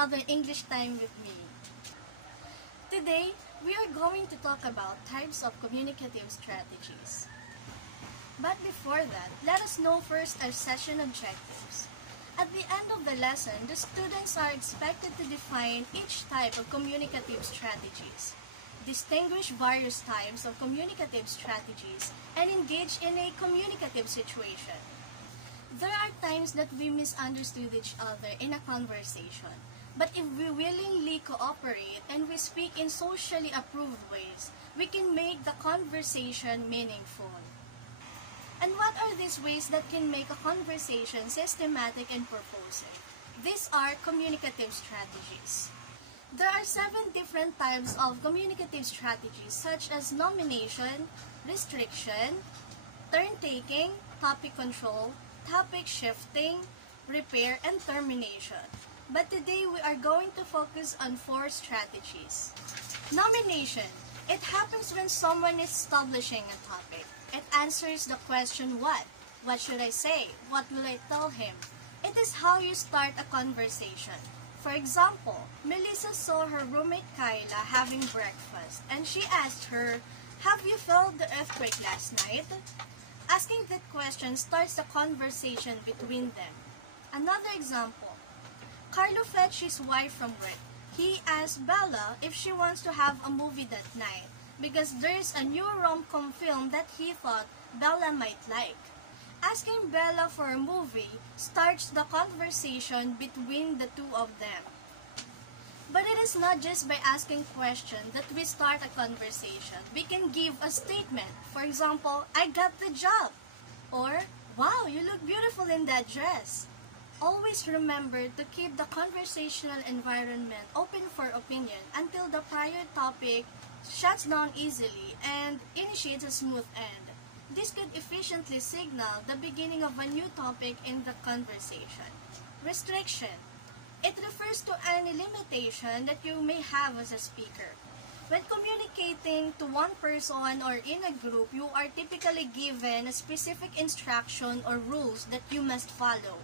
another English time with me. Today, we are going to talk about types of communicative strategies. But before that, let us know first our session objectives. At the end of the lesson, the students are expected to define each type of communicative strategies, distinguish various types of communicative strategies, and engage in a communicative situation. There are times that we misunderstood each other in a conversation, but if we willingly cooperate and we speak in socially approved ways, we can make the conversation meaningful. And what are these ways that can make a conversation systematic and purposive? These are communicative strategies. There are 7 different types of communicative strategies such as nomination, restriction, turn-taking, topic control, topic shifting, repair, and termination. But today we are going to focus on 4 strategies. Nomination. It happens when someone is establishing a topic. It answers the question what? What should I say? What will I tell him? It is how you start a conversation. For example, Melissa saw her roommate Kyla having breakfast and she asked her, "Have you felt the earthquake last night?" Asking that question starts a conversation between them. Another example, Carlo fetched his wife from work. He asked Bella if she wants to have a movie that night because there's a new rom-com film that he thought Bella might like. Asking Bella for a movie starts the conversation between the two of them. But it is not just by asking questions that we start a conversation. We can give a statement. For example, "I got the job." Or, "Wow, you look beautiful in that dress." Always remember to keep the conversational environment open for opinion until the prior topic shuts down easily and initiates a smooth end. This could efficiently signal the beginning of a new topic in the conversation. Restriction. It refers to any limitation that you may have as a speaker. When communicating to one person or in a group, you are typically given a specific instruction or rules that you must follow.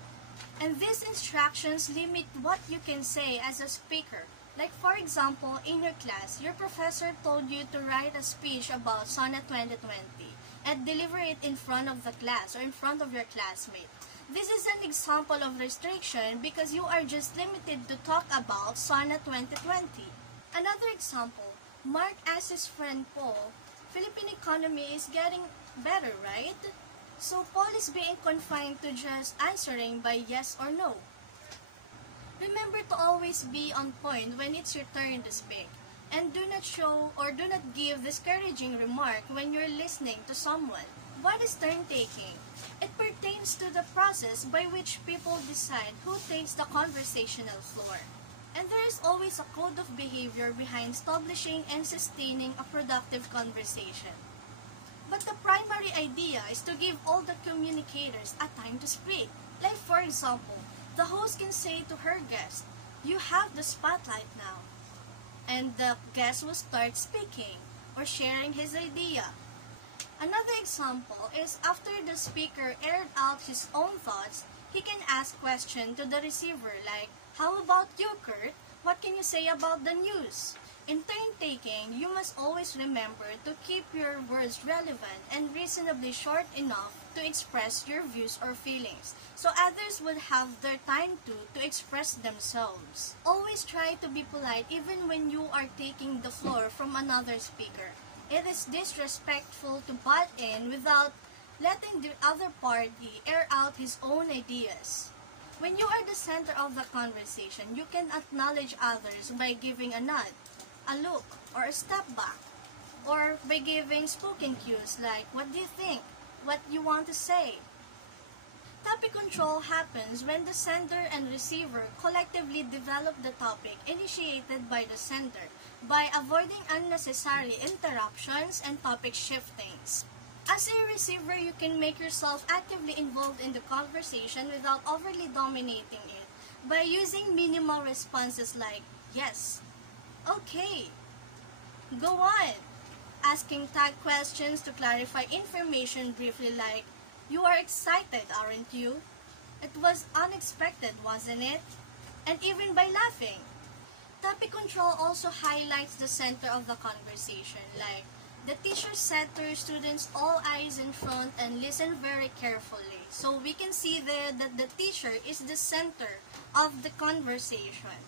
And these instructions limit what you can say as a speaker. Like for example, in your class, your professor told you to write a speech about SONA 2020 and deliver it in front of the class or in front of your classmate. This is an example of restriction because you are just limited to talk about SONA 2020. Another example, Mark asked his friend Paul, "Philippine economy is getting better, right?" So Paul is being confined to just answering by yes or no. Remember to always be on point when it's your turn to speak. And do not show or do not give discouraging remark when you're listening to someone. What is turn-taking? It pertains to the process by which people decide who takes the conversational floor. And there is always a code of behavior behind establishing and sustaining a productive conversation. But the primary idea is to give all the communicators a time to speak. Like for example, the host can say to her guest, "You have the spotlight now." And the guest will start speaking or sharing his idea. Another example is after the speaker aired out his own thoughts, he can ask questions to the receiver like, "How about you, Kurt? What can you say about the news?" In turn-taking, you must always remember to keep your words relevant and reasonably short enough to express your views or feelings, so others would have their time to express themselves. Always try to be polite even when you are taking the floor from another speaker. It is disrespectful to butt in without letting the other party air out his own ideas. When you are the center of the conversation, you can acknowledge others by giving a nod, a look, or a step back, or by giving spoken cues like, "What do you think? What you want to say?" Topic control happens when the sender and receiver collectively develop the topic initiated by the sender by avoiding unnecessary interruptions and topic shiftings. As a receiver, you can make yourself actively involved in the conversation without overly dominating it by using minimal responses like, "Yes," "Okay," "Go on," asking tag questions to clarify information briefly like, "You are excited, aren't you? It was unexpected, wasn't it?" And even by laughing. topic control also highlights the center of the conversation, like the teacher said to her students, all eyes in front and listen very carefully. So we can see there that the teacher is the center of the conversation.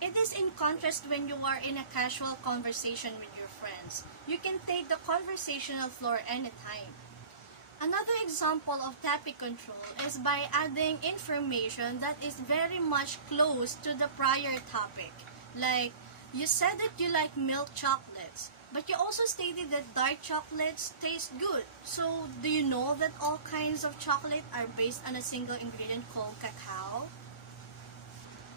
It is in contrast when you are in a casual conversation with your friends. You can take the conversational floor anytime. Another example of topic control is by adding information that is very much close to the prior topic. Like, you said that you like milk chocolates, but you also stated that dark chocolates taste good. So, do you know that all kinds of chocolate are based on a single ingredient called cacao?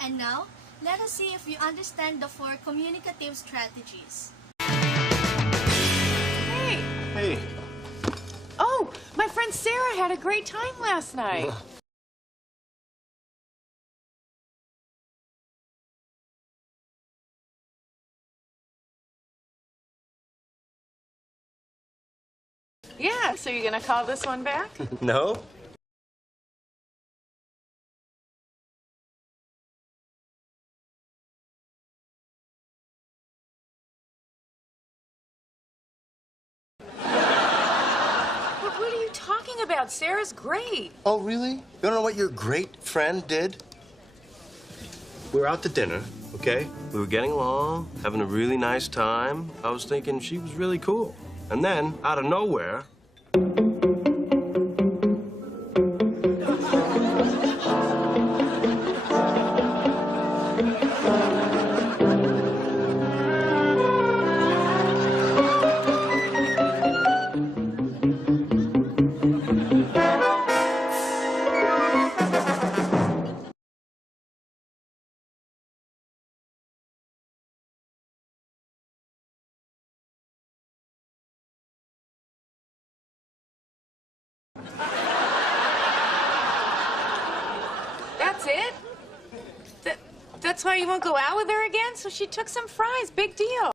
And now, let us see if you understand the 4 communicative strategies. Hey. Hey. Oh, my friend Sarah had a great time last night. Yeah, so you're gonna call this one back? No? What are you talking about? Sarah's great. Oh, really? You don't know what your great friend did? We were out to dinner, okay? We were getting along, having a really nice time. I was thinking she was really cool. And then, out of nowhere, That's it? That's why you won't go out with her again? So she took some fries. Big deal.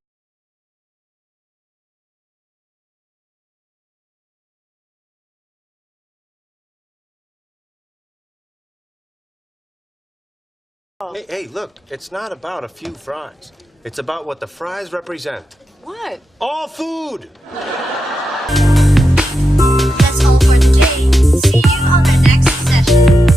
hey, look, it's not about a few fries. It's about what the fries represent. What? All food! That's all for today. See you on the next session.